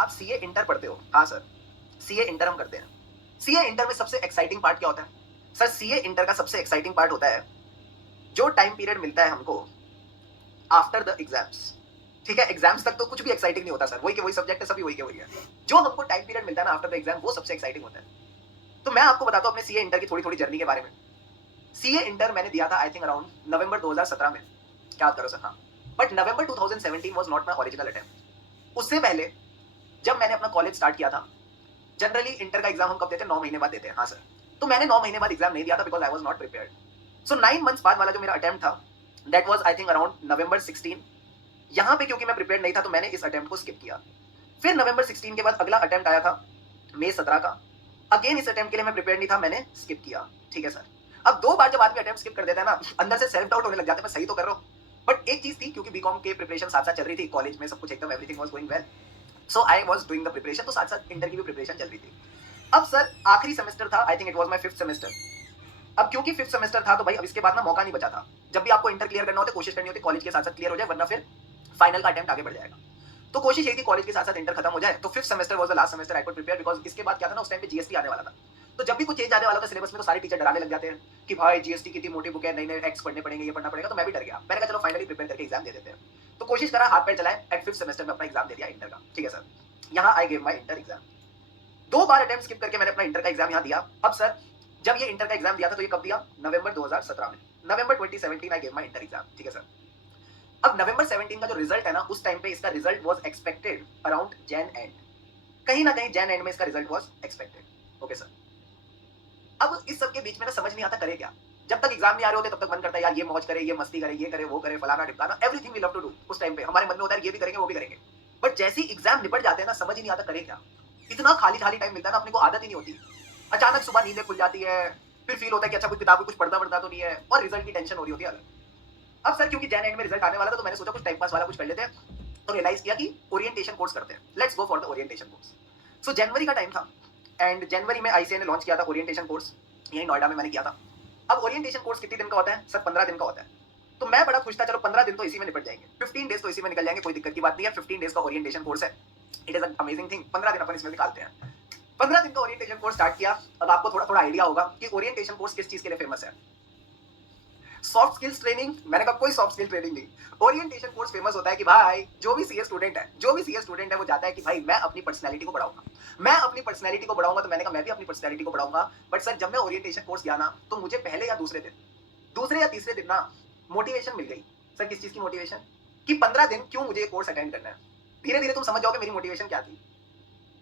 आप CA inter पढ़ते हो? हाँ सर, सीए इंटर हम करते हैं। सीए इंटर में सबसे एक्साइटिंग पार्ट क्या होता है? सर सीए इंटर का सबसे एक्साइटिंग पार्ट होता है, जो टाइम पीरियड मिलता है हमको आफ्टर द एग्जाम्स। ठीक है, एग्जाम्स तक तो कुछ भी एक्साइटिंग नहीं होता सर, वही के वही सब्जेक्ट है, सभी वही के वही है। जो हमको टाइम पीरियड मिलता है ना आफ्टर द एग्जाम, वो सबसे एक्साइटिंग होता है। तो मैं आपको बताता हूँ अपने सीए इंटर की थोड़ी थोड़ी जर्नी के बारे में। सीए इंटर मैंने दिया था आई थिंक अराउंड नवंबर 2017 में। क्या बात करो सर? हाँ, but November 2017 was not my original attempt. उससे पहले जब मैंने अपना कॉलेज स्टार्ट किया था, जनरली इंटर का एग्जाम हम कब देते हैं? 9 महीने बाद देते हैं। हाँ सर, तो मैंने 9 महीने बाद एग्जाम नहीं दिया था because I was not prepared. So 9 months बाद वाला जो मेरा अटेम्प्ट था, that was I think around November 16। यहाँ पे क्योंकि मैं प्रिपेयर्ड नहीं था तो मैंने इस अटेम्प्ट को स्किप किया। फिर नवंबर 16 के बाद अगला अटेम्प्ट आया था मई 17 का। अगेन इस अटेम्प्ट के लिए मैं प्रिपेयर्ड नहीं था, मैंने स्किप किया। ठीक है सर, अब 2 बार जब आदमी अटेम्प्ट स्किप कर देता है ना, अंदर से सेल्फ डाउट होने लग जाता है, मैं सही तो कर रहा हूँ। बट एक चीज थी, क्योंकि बीकॉम के प्रिपरेशन साथ साथ चल रही थी, कॉलेज में सब कुछ एकदम everything was going well, so I was doing the preparation, तो साथ साथ इंटर की भी प्रिपरेशन चल रही थी। अब सर आखिरी सेमेस्टर था, I think it was my 5th semester. अब क्योंकि 5th सेमेस्टर था तो भाई अब इसके बाद ना मौका नहीं बचा था। जब भी आपको इंटर क्लियर करना होता है, कोशिश करनी होती है कॉलेज के साथ साथ क्लियर हो जाए, वरना फिर फाइनल का अटेम्प्ट आगे बढ़ जाएगा। तो कोशिश यही थी कॉलेज के साथ साथ इंटर खत्म हो जाए। तो 5th semester was the last semester I could prepare, because इसके बाद क्या था ना, उस टाइम पे जीएसटी आने वाला था। तो जब भी कुछ चेंज आने वाला था सिलेबस में, तो सारे टीचर डराने लग जाते हैं कि भाई जीएसटी की इतनी मोटी बुक है, नई नई एक्स पढ़ने पड़ेंगे, ये पढ़ना पड़ेगा। तो मैं भी डर गया, मैंने कहा चलो फाइनली प्रिपेयर करके एग्जाम दे देते हैं। तो कोशिश करा, हाथ पैर चलाए, एट 5th सेमेस्टर में अपना एग्जाम दे दिया इंटर का। ठीक है सर, यहाँ I gave my inter exam. 2 bar attempt skip करके मैंने अपना इंटर का एग्जाम यहाँ दिया। अब सर जब ये इंटर का एग्जाम दिया था तो ये कब दिया? नवंबर 2017 में। नवंबर 2017 I gave my inter exam. ठीक है सर, अब नवंबर 17 का जो रिजल्ट है ना, उस टाइम पे इसका result was expected around Jain and. कहीं ना कहीं जैन एंड में इसका result was expected. Okay sir, अब इस सब के बीच में ना समझ नहीं आता करे क्या। जब तक एग्जाम नहीं आ रहे होते तब तक मन करता है यार ये मौज करे, ये मस्ती करे, ये करे, वो करे, फलाना ढिमकाना, everything we love to do. उस टाइम पे हमारे मन में होता है ये भी करेंगे वो भी करेंगे। बट जैसे ही एग्जाम निपट जाते हैं ना, समझ ही नहीं आता करे क्या। इतना खाली खाली टाइम मिलता है ना, अपने को आदत ही नहीं होती। अचानक सुबह नींदें खुल जाती है, फिर फील होता है कि अच्छा कुछ किताब कुछ पढ़ना पड़ता तो नहीं है, और रिजल्ट की टेंशन हो रही होती है अलग। अब सर क्योंकि जैन एंड में रिजल्ट आने वाला था, तो मैंने सोचा कुछ टाइम पास वाला कुछ कर लेते हैं। तो रियलाइज किया कि ओरिएंटेशन कोर्स करते हैं, let's go for the orientation course. So जनवरी का टाइम था, एंड जनवरी में आईसीए ने लॉन्च किया था ओरिएंटेशन कोर्स, यही नोएडा में मैंने किया था। अब ओरिएंटेशन कोर्स कितने दिन का होता है सर? 15 दिन का होता है। तो मैं बड़ा खुश था, चलो 15 दिन तो इसी में निपट जाएंगे, 15 डेज तो इसी में निकल जाएंगे, कोई दिक्कत की बात नहीं है। 15 डेज का ओरिएंटेशन कोर्स है, इट इज अमेजिंग थिंग। 15 दिन अपन इसमें निकालते हैं। 15 दिन का ओरिएंटेशन कोर्स स्टार्ट किया। अब आपको थोड़ा थोड़ा आइडिया होगा कि ओरिएंटेशन कोर्स किस चीज के लिए फेमस है। Soft skills training. मैंने कहा कोई सॉफ्ट स्किल ट्रेनिंग नहीं, ओरिएंटेशन कोर्स फेमस होता है कि भाई जो भी सीए स्टूडेंट है वो चाहता है कि भाई मैं अपनी पर्सनैलिटी को बढ़ाऊंगा, मैं अपनी पर्सनैलिटी को बढ़ाऊंगा। तो मैंने कहा मैं भी अपनी पर्सनैलिटी को बढ़ाऊंगा। बट सर जब मैं ओरिएंटेशन कोर्स गया ना, तो मुझे पहले या दूसरे या तीसरे दिन ना मोटिवेशन मिल गई। सर किस चीज की मोटिवेशन? कि 15 दिन क्यों मुझे ये कोर्स अटेंड करना है। धीरे धीरे तुम समझ जाओगे मेरी मोटिवेशन क्या थी।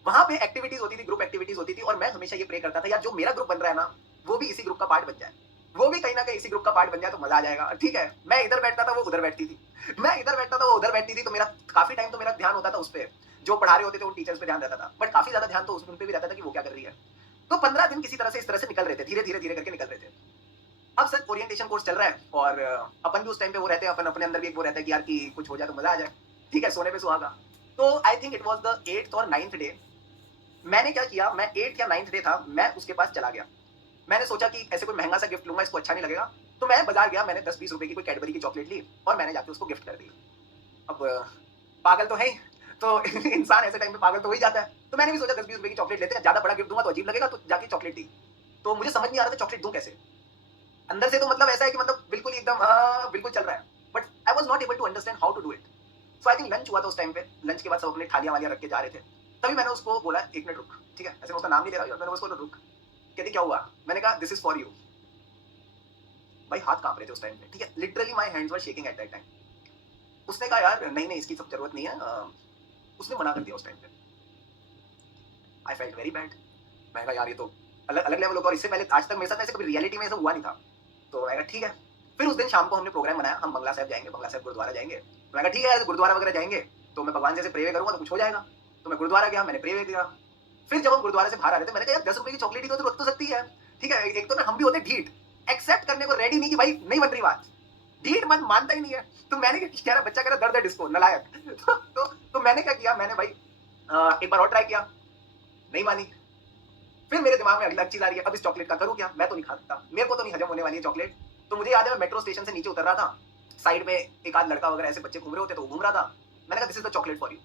वहां पे एक्टिविटीज होती थी, ग्रुप एक्टिविटीज होती थी, और मैं हमेशा ये प्रे करता था यार जो मेरा ग्रुप बन रहा है ना, वो भी इसी ग्रुप का पार्ट बन जाए, वो भी कहीं ना कहीं इसी ग्रुप का पार्ट बन जाए तो मजा आ जाएगा। ठीक है, मैं इधर बैठता था वो उधर बैठती थी, मैं इधर बैठता था वो उधर बैठती थी, तो मेरा काफी टाइम तो मेरा ध्यान होता था उस पर, जो पढ़ा रहे होते थे उन टीचर्स पे ध्यान रहता था, बट काफी ज्यादा ध्यान तो उन पे भी रहता था कि वो क्या कर रही है। तो 15 दिन किसी तरह से इस तरह से निकल रहे थे, धीरे धीरे धीरे करके निकल रहे थे। अब सर ओरिएंटेशन कोर्स चल रहा है, और अपन भी उस टाइम पे वो रहते हैं, अपन अपने अंदर भी एक वो रहता है कि यार कि कुछ हो जाए तो मजा आ जाए। ठीक है, सोने पे सुहागा। तो I think it was the 8th और 9th डे। मैंने क्या किया, मैं 8th या 9th डे था, मैं उसके पास चला गया। मैंने सोचा कि ऐसे कोई महंगा सा गिफ्ट लूंगा, इसको अच्छा नहीं लगेगा। तो मैं बाजार गया, मैंने 10-20 रुपए की कोई कैडबरी की चॉकलेट ली और मैंने जाके उसको गिफ्ट कर दी। अब पागल तो है ही, तो इंसान ऐसे टाइम पे पागल तो हो ही जाता है। तो मैंने भी सोचा 10-20 रुपए की चॉकलेट लेते हैं, ज्यादा बड़ा गिफ्ट दूंगा तो अजीब लगेगा, तो जाके चॉकलेट दी। तो मुझे समझ नहीं आ रहा था चॉकलेट दूं कैसे। अंदर से तो मतलब ऐसा है कि मतलब बिल्कुल ही एकदम हाँ बिल्कुल चल रहा है, but I was not able to understand how to do it. So I think lunch हुआ था उस टाइम पे, लंच के बाद सब अपने थालियां वालियां रख के जा रहे थे। तभी मैंने उसको बोला 1 मिनट रुक। ठीक है, ऐसे मैं उसका नाम नहीं ले रहा, मैंने उसको बोला, रुक। कहती क्या हुआ? मैंने कहा दिस इज फॉर यू। भाई हाथ कांप रहे थे उस टाइम पे, ठीक है, literally my hands were shaking at that time. उसने कहा यार नहीं नहीं इसकी सब जरूरत नहीं है, उसने मना कर दिया उस टाइम पे। I felt very bad. मैंने कहा यार ये तो अलग अलग लेवल होगा, और इससे पहले आज तक मेरे साथ ऐसे कभी रियलिटी में ऐसा हुआ नहीं था। तो मैंने कहा ठीक है। फिर उस दिन शाम को हमने प्रोग्राम बनाया, हम बंगला साहब जाएंगे, बंगला साहब गुरुद्वारा जाएंगे। तो मैंने कहा ठीक है यार गुरुद्वारा वगैरह जाएंगे तो मैं भगवान जैसे प्रे करूंगा तो कुछ हो जाएगा। तो मैं गुरुद्वारा गया, मैंने प्रे किया। फिर जब हम गुरुद्वारे से बाहर आ रहे थे, मैंने कहा यार 10 रुपए की चॉकलेट ही तो रख तो सकती है। ठीक है, एक तो ना हम भी होते ढीठ, एक्सेप्ट करने को रेडी नहीं कि भाई नहीं बन रही बात, ढीठ मन मानता ही नहीं है। तो मैंने कह रहा बच्चा कह रहा दर्द है डिस्को नलायक। तो मैंने क्या किया, मैंने भाई एक बार और ट्राई किया, नहीं मानी। फिर मेरे दिमाग में अगली चीज आ रही है, अब इस चॉकलेट का करूं क्या, मैं तो नहीं खा सकता, मेरे को तो नहीं हजम होने वाली है चॉकलेट। तो मुझे याद है मैं मेट्रो स्टेशन से नीचे उतर रहा था, साइड में एक आध लड़का वगैरह ऐसे बच्चे घूम रहे होते तो वो घूम रहा था। मैंने कहा this is the chocolate for you.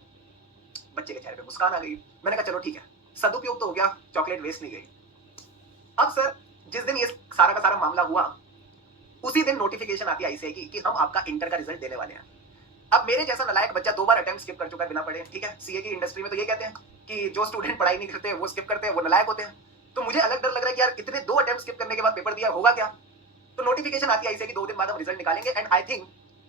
बच्चे के चेहरे पे मुस्कान आ गई। मैंने कहा चलो ठीक है, सदुपयोग तो हो गया, चॉकलेट वेस्ट नहीं गई। अब सर जिस दिन ये सारा का सारा मामला हुआ, उसी दिन नोटिफिकेशन आती है आईसीआई की कि हम आपका इंटर का रिजल्ट देने वाले हैं। अब मेरे जैसा नालायक बच्चा 2 बार अटेम्प्ट स्किप कर चुका है बिना पढ़े, ठीक है। सीए की इंडस्ट्री में तो ये कहते हैं कि जो स्टूडेंट पढ़ाई नहीं करते वो स्किप करते हैं, वो नालायक होते हैं। तो मुझे अलग डर लग रहा है कि यार इतने 2 अटेम्प्ट स्किप करने के बाद पेपर दिया, होगा क्या? तो नोटिफिकेशन आती है आईसीआई की 2 दिन बाद हम रिजल्ट निकालेंगे एंड आई थिंक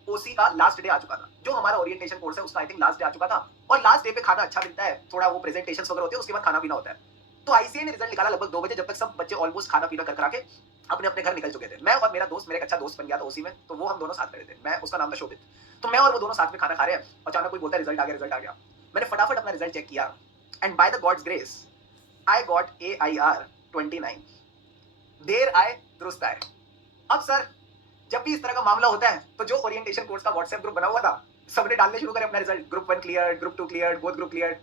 ओसी का लास्ट डे आ चुका था। जो हमारा ओरिएंटेशन कोर्स है उसका आई थिंक लास्ट डे आ चुका था और लास्ट डे पे खाना अच्छा मिलता है, थोड़ा वो प्रेजेंटेशंस वगैरह होते हैं, उसके बाद खाना पीना होता है। तो आईसीआई ने रिजल्ट निकाला लगभग 2 बजे, जब तक सब बच्चे ऑलमोस्ट खाना पीना कर करा के अपने अपने घर निकल चुके थे। मैं और मेरा दोस्त, मेरा एक अच्छा दोस्त बन गया था ओसी में, तो वो हम दोनों साथ खड़े थे। मैं, उसका नाम था शोभित। तो मैं और वो दोनों साथ में खाना खा रहे हैं, अचानक कोई बोलता है रिजल्ट आ गया, रिजल्ट आ गया। मैंने फटाफट अपना रिजल्ट चेक किया and by the gods grace I got AIR 29। देर आए दुरुस्त आए। अब सर जब भी इस तरह का मामला होता है तो जो ओरिएंटेशन कोर्स का व्हाट्सएप ग्रुप बना हुआ था, सबने डालने शुरू करे अपना result, group 1 clear, group 2 clear, both group clear.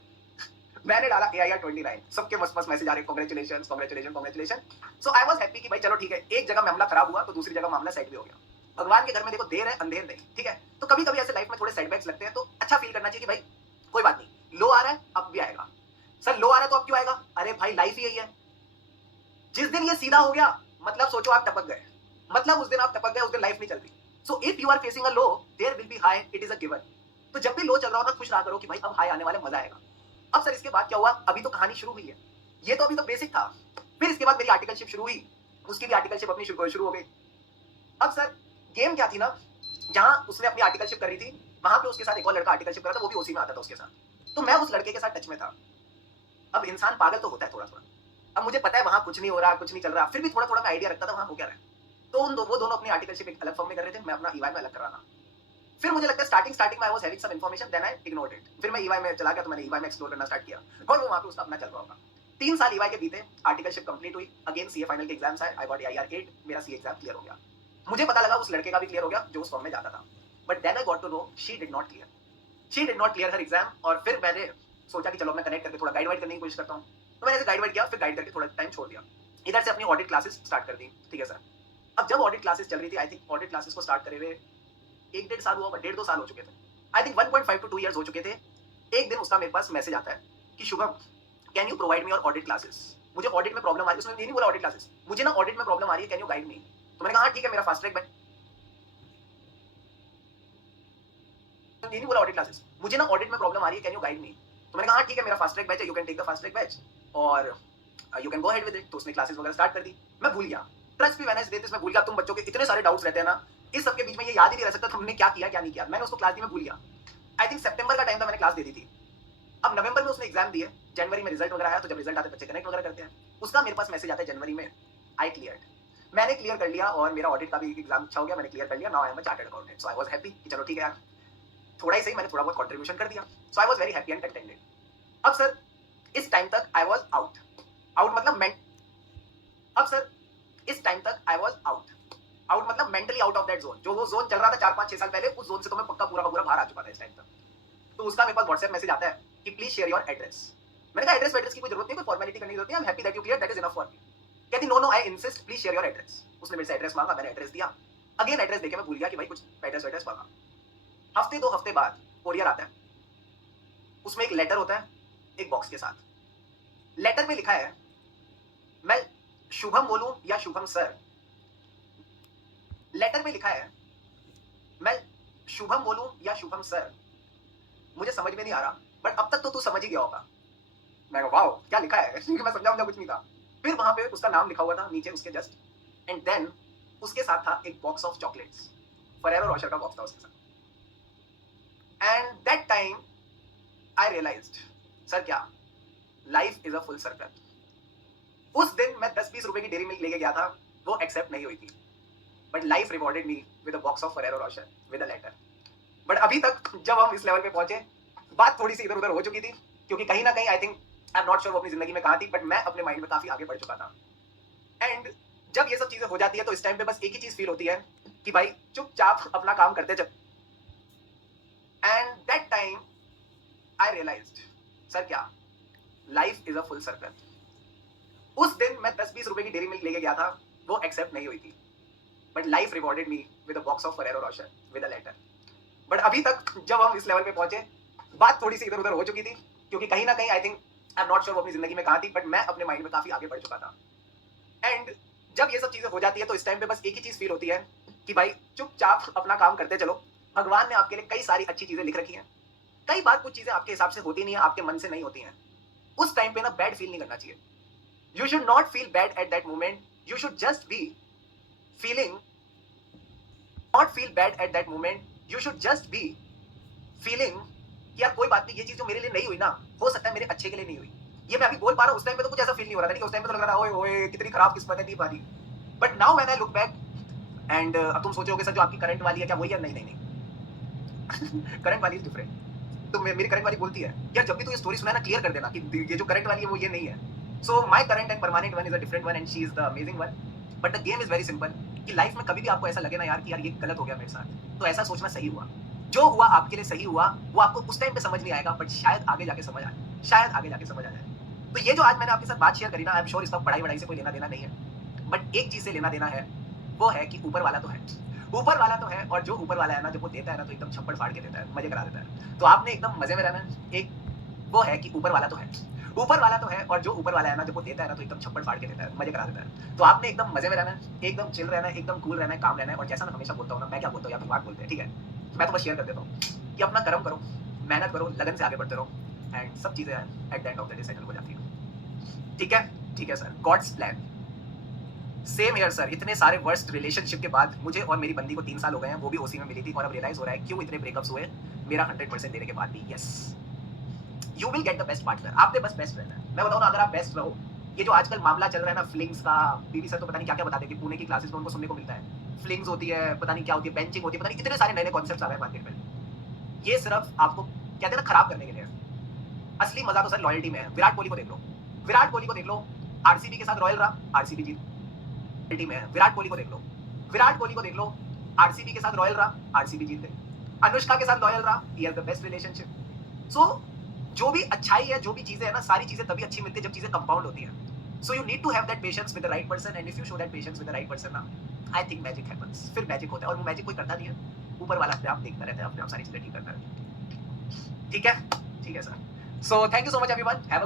मैंने डाला AIR 29, सबके मस्त मस्त मैसेज आ रहे, congratulations congratulation congratulation. So I was happy कि भाई चलो ठीक है, एक जगह मामला खराब हुआ तो दूसरी जगह मामला सेट भी हो गया। भगवान के घर में देखो देर है अंधेर नहीं, ठीक है। तो कभी कभी ऐसे लाइफ में थोड़े सेटबैक्स लगते हैं तो अच्छा फील करना चाहिए कि भाई कोई बात नहीं, लो आ रहा है अब भी आएगा। सर लो आ रहा है तो अब क्यों आएगा? अरे भाई लाइफ ही यही है। जिस दिन ये सीधा हो गया मतलब सोचो आप टपक गए, मतलब उस दिन आप टपक गए, उस दिन लाइफ नहीं चलती। So if you are facing a low there will be high, it is a given. तो जब भी लो चल रहा हो ना, खुश रहा करो कि भाई अब हाई आने वाले, मजा आएगा। अब सर इसके बाद क्या हुआ? अभी तो कहानी शुरू हुई है, ये तो अभी तो बेसिक था। फिर इसके बाद मेरी आर्टिकलशिप शुरू हुई, उसकी भी आर्टिकलशिप अपनी शुरू हो गई। अब सर गेम क्या थी ना, जहां उसने अपनी आर्टिकलशिप कर रही थी वहां पे उसके साथ एक और लड़का आर्टिकलशिप कर रहा था, वो भी उसी में आता था उसके साथ। तो मैं उस लड़के के साथ टच में था। अब इंसान पागल तो होता है थोड़ा थोड़ा। अब मुझे पता है वहां कुछ नहीं हो रहा, कुछ नहीं चल रहा, फिर भी थोड़ा थोड़ा मैं आइडिया रखता था वहां हो क्या रहा है। तो वो दोनों अपनी आर्टिकलशिप एक अलग फॉर्म में कर रहे थे, मैं अपना ईवाई में अलग कर रहा था। फिर मुझे लगता है स्टार्टिंग में I was having some information, then I ignored it. फिर मैं ईवाई में चला गया, तो मैंने ईवाई में एक्सप्लोर करना स्टार्ट किया और वो वहां पे उसका अपना चल रहा होगा। 3 साल ईवाई के बीते, आर्टिकलशिप कंप्लीट हुई, अगेन सीए फाइनल के एग्जाम्स आए, आई गॉट AIR 8, मेरा सीए एग्जाम क्लियर हो गया। मुझे पता लगा उस लड़के का भी क्लियर हो गया जो उस फॉर्म में जाता था, but then I got to know she did not clear, she did not clear her exam. और फिर मैंने सोचा कि चलो मैं कनेक्ट करके थोड़ा गाइड वाइड करने की कोशिश करता हूँ। तो मैंने ऐसे गाइड वाइड किया, फिर गाइड करके थोड़ा टाइम छोड़ दिया, इधर से अपनी ऑडिट क्लासेस स्टार्ट कर दी, ठीक है सर। अब जब ऑडिट क्लासेस चल रही थी, आई थिंक ऑडिट क्लासेस को स्टार्ट करे हुए 1 डेढ़ साल हुआ, 1.5 2 साल हो चुके थे, आई थिंक 1.5 to 2 years हो चुके थे। एक दिन उसका मेरे पास मैसेज आता है कि Shubham can you provide me your audit classes, मुझे ऑडिट में प्रॉब्लम आ रही है। उसने ये नहीं बोला ऑडिट क्लासेस, मुझे ना ऑडिट में प्रॉब्लम आ रही है, कैन यू गाइड मी। तो मैंने कहा हाँ ठीक है, मेरा फास्ट ट्रैक बैच, ये नहीं बोला ऑडिट क्लासेस, मुझे ना ऑडिट में प्रॉब्लम आ रही है, कैन यू गाइड मी। तो मैंने कहा हाँ ठीक है, मेरा फास्ट ट्रैक बैच है, you can take the fast track batch और you can go ahead with it. तो उसने क्लासेस वगैरह स्टार्ट कर दी, मैं भूल गया। ट्रस्ट भी मैंने देते मैं भूल गया। तुम बच्चों के इतने सारे डाउट्स रहते हैं ना, इस सबके बीच में ये याद ही नहीं रह सकता तुमने क्या किया क्या नहीं किया। मैंने उसको क्लास दी, मैं भूल गया। आई थिंक सितंबर का टाइम था, मैंने क्लास दे दी थी। अब नवंबर में उसने एग्जाम दिए, जनवरी में रिजल्ट वगैरह आया, तो जब रिजल्ट आते बच्चे कनेक्ट वगैरह करते हैं, उसका मेरे पास मैसेज आता है जनवरी में, आई क्लियर्ड। मैंने क्लियर कर लिया और मेरा ऑडिट का भी एग्जाम अच्छा हो गया, मैंने क्लियर कर लिया, now I am a chartered accountant. So I was happy कि चलो ठीक है यार, थोड़ा ही सही मैंने थोड़ा बहुत कंट्रीब्यूशन कर दिया। So I was very happy and contented. अब सर इस टाइम तक आई वाज आउट, आउट मतलब अब सर इस टाइम तक आई वाज आउट मतलब mentally out of that zone. जो वो जोन चल रहा था 4 5 6 साल पहले, उस जोन से तो मैं पक्का पूरा का पूरा बाहर आ चुका था इस टाइम तक। तो उसका मेरे पास व्हाट्सएप मैसेज आता है कि प्लीज शेयर योर एड्रेस। मैंने कहा एड्रेस की कोई जरूरत नहीं, कोई फॉर्मेलिटी करने की जरूरत नहीं, I am happy that you clear, that is enough for me. कहती no no I insist please share your address. उसने मेरे से एड्रेस मांगा, मैंने एड्रेस दिया। अगेन एड्रेस देके मैं भूल गया कि भाई कुछ एड्रेस मांगा। हफ्ते 2 हफ्ते बाद कोरियर आता है, उसमें एक लेटर होता है एक बॉक्स के साथ। लेटर में लिखा है, मैं शुभम बोलूं या शुभम सर। लेटर में लिखा है मैं शुभम बोलूं या शुभम सर, मुझे समझ में नहीं आ रहा, बट अब तक तो तू समझ ही गया होगा। मैं वाओ क्या लिखा है क्योंकि मैं समझा कुछ नहीं था। फिर वहां पे उसका नाम लिखा हुआ था नीचे उसके जस्ट, एंड देन उसके साथ था एक box of chocolates, Ferrero Rocher का बॉक्स था उसके साथ। And that time I realised, sir क्या, life is a full circle. उस दिन मैं 10-20 रुपए की डेरी मिल्क लेके गया था, वो एक्सेप्ट नहीं हुई थी, but life rewarded me with a box of Ferrero Rocher with a letter. But अभी तक जब हम इस लेवल पे पहुंचे, बात थोड़ी सी इधर उधर हो चुकी थी, क्योंकि कहीं ना कहीं I think I am not sure वो अपनी जिंदगी में कहां थी, बट मैं अपने माइंड में काफी आगे बढ़ चुका था। एंड जब ये सब चीजें हो जाती है तो इस टाइम पे बस एक ही चीज फील होती है कि भाई चुपचाप अपना काम करते चल। And that time I realised, sir क्या, life is a full circle. उस दिन मैं 10-20 रुपए की डेरी मिल्क लेके गया था, वो एक्सेप्ट नहीं हुई थी, but life rewarded me with a box of Ferrero Rocher with a letter. But अभी तक जब हम इस लेवल पे पहुंचे, बात थोड़ी सी इधर उधर हो चुकी थी, क्योंकि कहीं ना कहीं I think I am not sure वो अपनी जिंदगी में कहाँ थी, बट मैं अपने माइंड में काफी आगे बढ़ चुका था। एंड जब ये सब चीजें हो जाती है तो इस टाइम पे बस एक ही चीज फील होती है कि भाई चुपचाप अपना काम करते चलो। भगवान ने आपके लिए कई सारी अच्छी चीजें लिख रखी हैं। कई बार कुछ चीजें आपके हिसाब से होती नहीं है, आपके मन से नहीं होती हैं। उस टाइम पे ना बैड फील नहीं करना चाहिए। You should not feel bad at that moment, you should just be feeling, not feel bad at that moment, you should just be feeling कि यार कोई बात नहीं, ये चीज जो मेरे लिए नहीं हुई ना, हो सकता है मेरे अच्छे के लिए नहीं हुई। ये मैं अभी बोल पा रहा हूँ, उस टाइम पे तो कुछ ऐसा फील नहीं हो रहा था। नहीं, उस टाइम पे तो लग रहा था ओए ओए कितनी खराब किस्मत है, दी पारी। But now when I look back and अब तुम सोचोगे सर जो आपकी करंट वाली है क्या वही है? नहीं नहीं नहीं करंट वाली इज डिफरेंट। तो मेरी करंट वाली बोलती है यार जब भी तू ये स्टोरी सुना ना क्लियर कर देना कि ये जो करंट वाली है वो ये नहीं है। So my current and permanent one is a different one and she is the amazing one. But the game is very simple कि लाइफ में कभी भी आपको ऐसा लगे ना यार कि यार ये गलत हो गया मेरे साथ, तो ऐसा सोचना सही हुआ। जो हुआ आपके लिए सही हुआ, वो आपको उस टाइम पे समझ नहीं आएगा, बट शायद आगे जाके समझ आए, शायद आगे जाके समझ आ जाए। तो ये जो आज मैंने आपके साथ बात शेयर करी ना, आई एम श्योर इसका पढ़ाई वढ़ाई से कोई लेना देना नहीं है, बट एक चीज से लेना देना है, वो है कि ऊपर वाला तो है। ऊपर वाला तो है, और जो ऊपर वाला है ना, जब वो देता है ना तो एकदम छप्पड़ फाड़ के देता है, मजे करा देता है। तो आपने एकदम मजे में रहना है। एक वो है कि ऊपर वाला तो है, ऊपर वाला तो है, और जो ऊपर वाला है ना, जब वो देता है ना तो एकदम छप्पड़ फाड़ के देता है, मजे करा देता है। तो आपने एकदम मजे में रहना है, एकदम चिल रहना है, एकदम कूल रहना है, काम रहना है। और जैसा मैं हमेशा बोलता हूँ ना, मैं क्या बोलता हूँ या भगवान बोलते हैं, ठीक है, मैं तो बस शेयर कर देता हूँ कि अपना कर्म करो, मेहनत करो, लगन से आगे बढ़ते रहो, एंड सब चीजें at the end of the day settle हो जाती है। ठीक है, ठीक है sir, God's plan. Same year sir, इतने सारे वर्स्ट रिलेशनशिप के बाद मुझे और मेरी बंदी को 3 साल हो गए हैं, वो भी ओसी में मिली थी, और अब रियलाइज हो रहा है क्यों इतने ब्रेकअप्स हुए मेरा 100% देने के बाद भी। Yes, you will get the best partner. आपने बस बेस्ट रहना है। मैं बताऊँ ना, अगर आप बेस्ट रहो, ये जो आजकल मामला चल रहा है ना फ्लिंग्स का, बीबी सर तो पता नहीं क्या क्या बताते हैं कि पुणे की क्लासेस में उनको सुनने को मिलता है, फ्लिंग्स होती है, पता नहीं क्या होती है, बेंचिंग होती है, पता नहीं इतने सारे नए नए कॉन्सेप्ट आ रहे हैं मार्केट में। ये सिर्फ आपको कहते हैं ना खराब करने के लिए है। असली मजा तो सर लॉयल्टी में है। विराट कोहली को देख लो, विराट कोहली को देख लो, आरसीबी के साथ रॉयल रहा, आरसीबी जीत में है। विराट कोहली को देख लो, विराट कोहली को देख लो, आरसीबी के साथ रॉयल रहा, आरसीबी जीत गई। अनुष्का के साथ रॉयल रहा, he has the best relationship. So जो भी अच्छाई है, जो भी चीजें है ना, सारी चीजें तभी अच्छी मिलती है जब चीजें कंपाउंड होती है। So you need to have that patience with the right person, and if you show that patience with the right person ना, आई थिंक मैजिक हैपेंस। फिर मैजिक होता है, और वो मैजिक कोई करता नहीं है, ऊपर वाला अपने आप देखता रहता है, अपने आप सारी चीजें ठीक करता है। ठीक है, ठीक है sir. So thank you so much everyone, have